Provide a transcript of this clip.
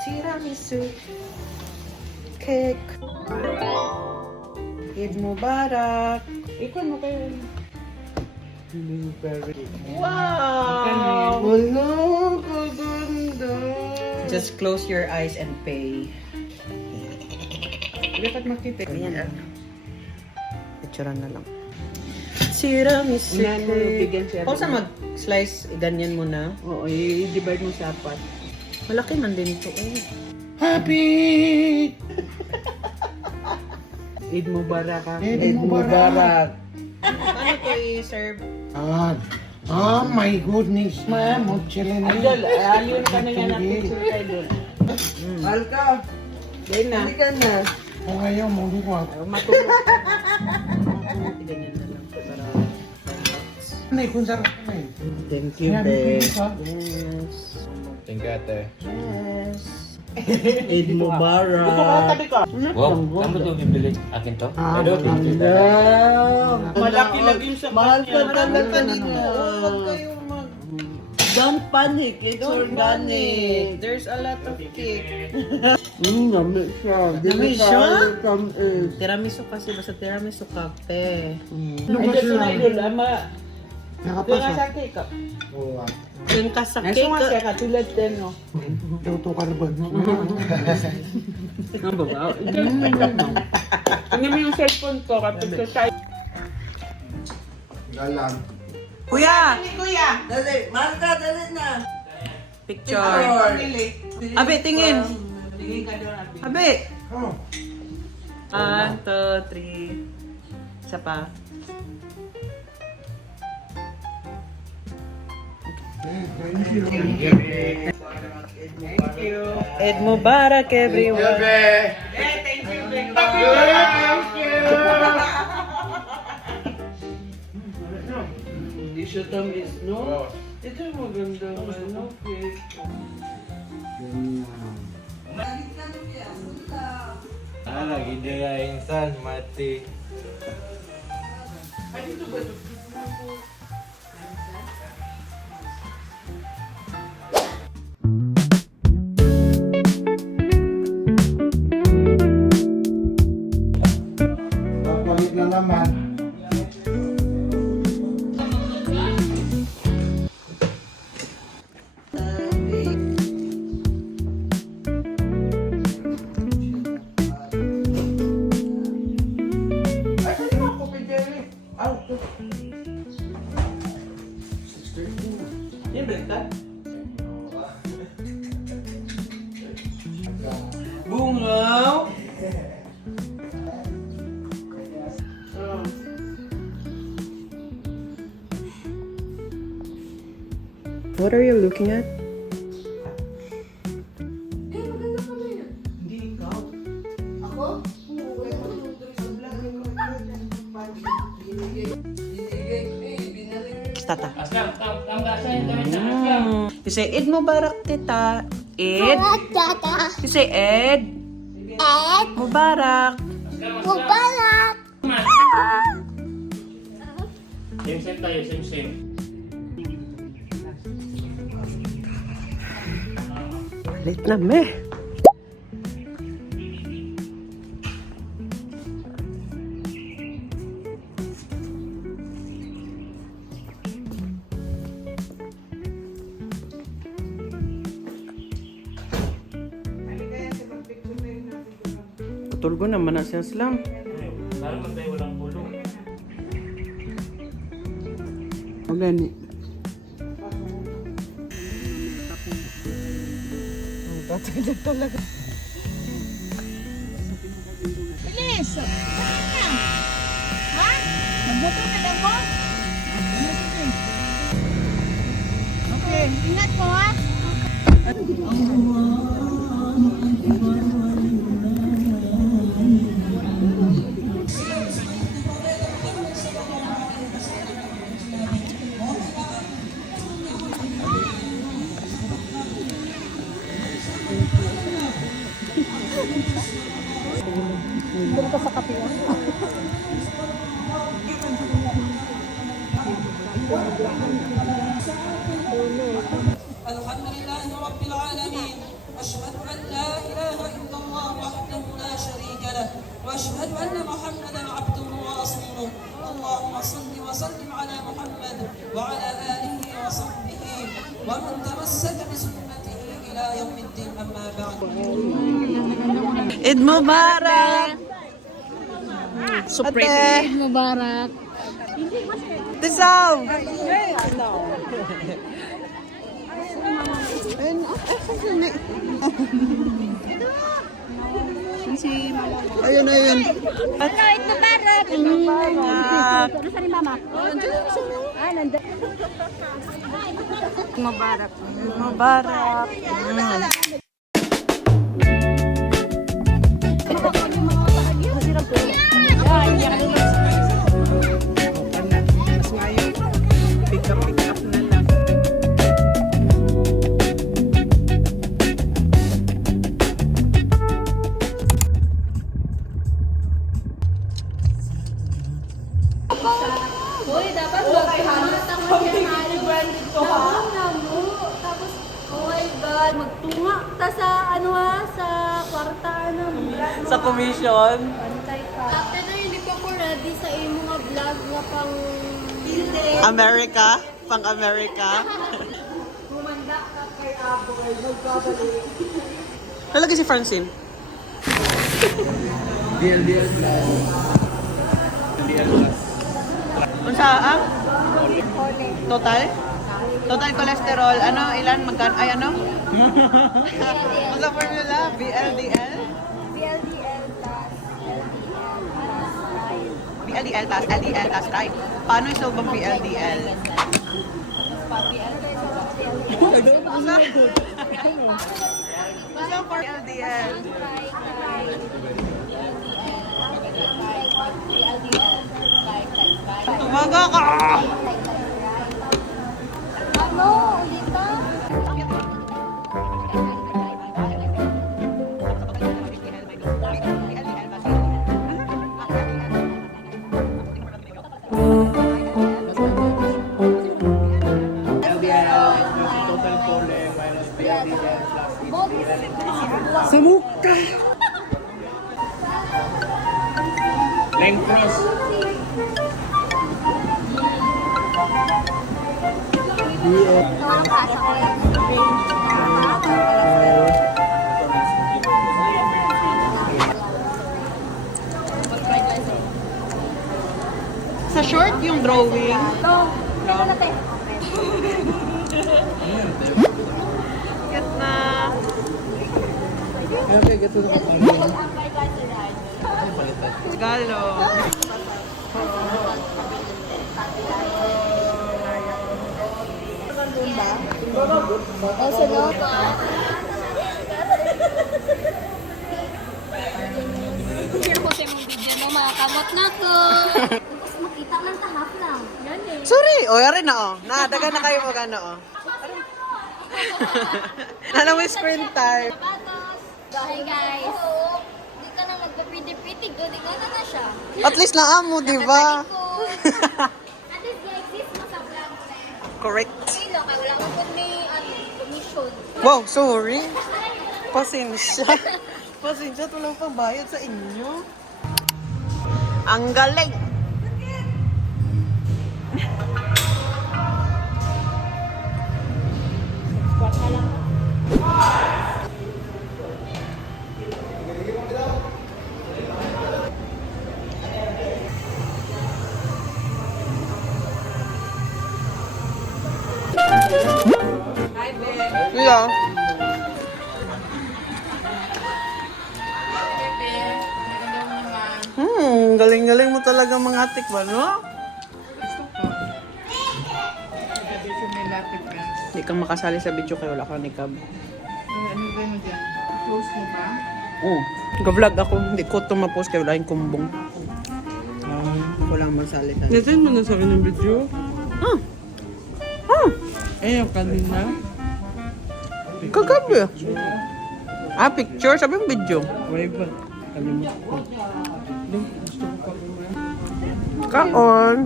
Tiramisu cake. Eid Mubarak. Ikon mo kayo. Blueberry. Wow! Wala, kaganda. Just close your eyes and pay. Dapat makita. Ganyan. Picturean na lang. Tiramisu Unahan mo, bigyan siya. cake. Kung saan mag-slice, ganyan mo na. Oo, i-divide mo sa apat. Malaki man din ito eh. Happy! Eid Mubarak. Eid Mubarak. Paano ito i-serve? Oh my goodness, ma'am. Chilling Idol, ayun ka na yan ang picture kay Idol. Alka! Dahil na. Hindi ka na. Kung ayaw mo, luwag. Matulog. Ganyan na lang. Para... Ano kung sarap ka eh. Thank you, Sinabi ko babe. yun, ha? Yes. Thank you, ate. Yes. Eid Mubarak. Ito ka, tabi ka. Wow, saan mo ito bibili? Akin to? Ah, Pero, maganda. Malaki lagi yung sa Mahal pa kanya. talaga nito. Huwag kayong mag... Don't panic. It's organic. There's a lot of cake. Nami siya. Nami siya? Come is. Tiramisu kasi. Basta tiramisu kape. Ano ba Idol sila? sa Idol, ama. Ito nga Nakapasok. sa cake ka. Yung ka sa Naso nga siya cake. katulad din, no? Luto ka na ba? Ang babaw. Tingnan mo yung cellphone ko kapag sa side. Galang. Kuya! Kuya! Dali, Marka, dali na. Picture. Abi, tingin. Tingin ka doon, Abi. Abi. Oh. 1, 2, 3. Isa pa. Thank you. Thank you. Eid Mubarak, everyone. Thank you, Thank you. Hindi siya tamis, no? Ito yung maganda. Ano, cake. lagi dia insan mati. Papalit na naman. Yan, baliktad. Bungaw! What are you looking at? Hindi ikaw. Tata. You say Eid Mubarak, tita. Eid. You say Eid. Ed Mubarak. Mubarak. Same tayo, same. Late na me. Tulgo naman na siya slam. Parang man tayo walang ulo. Wala ni. Bilis. Saan na? Ha? Magbuto na lang mo? Okay. Ingat mo ha. الحمد لله رب العالمين أشهد أن لا Eid Mubarak! So Ate. Eid Mubarak. Tisaw! Ayun, ayun. Hello, Eid Mubarak. Eid Mubarak. Nasaan ni Mama? Nandun. Mubarak. Mubarak. Mas ngayon, pick up na lang. Hoy, dapat magtunga mo tapos oh my God, magtunga ta sa ano sa kwarta Sa commission. After na hindi pa ko ready sa imo nga vlog nga pang America. Pang America. humanda ka kay Abo kay magbabalik. Talaga si Francine. DL plus. Unsa ang? Total? Total cholesterol. Ano? Ilan? Magkano? Ay ano? Unsa formula? BLDL? BLDL plus LDL plus right. Paano isolve ang BLDL? Unsa for LDL? Tumaga ka! Ano? Ulita? Sumuka! Length cross. Tawag ka sa Sa short yung drawing. Cute na. Okay, gato na ako. Galo. O, sunod. Share ko sa mong video mo, makakamot na ko. Tapos makita lang ta half lang. Yan eh. Sorry. O, yari na o. Nadaga na kayo mag ano o. Nana mo yung screen time. Sapatos. Dahil guys. Di ka na nagpapiti-piti. Di ka na siya. At least naamo, di ba? At least i-exist mo sa vlog na. Correct. Kilo, kaya wala ko ni commission. Wow, sorry. Pasensya. Pasensya, walang pambayad sa inyo. Ang galing. Yeah. Galing-galing mo talaga mga atik ba, no? Hindi kang makasali sa video kaya wala kang nikab. Ano ba mo dyan? Close mo ba? Oo. Nag-vlog ako, hindi ko ito ma-post kaya wala yung kumbong. Walang masali sa Nasaan mo na sa akin ng video? Ah! Ah! Eh, yung kanina. Kagabi. Ah, picture? Sabi yung video. Why ba? Kalimut ko. Gusto ko pa kumain. Kaon.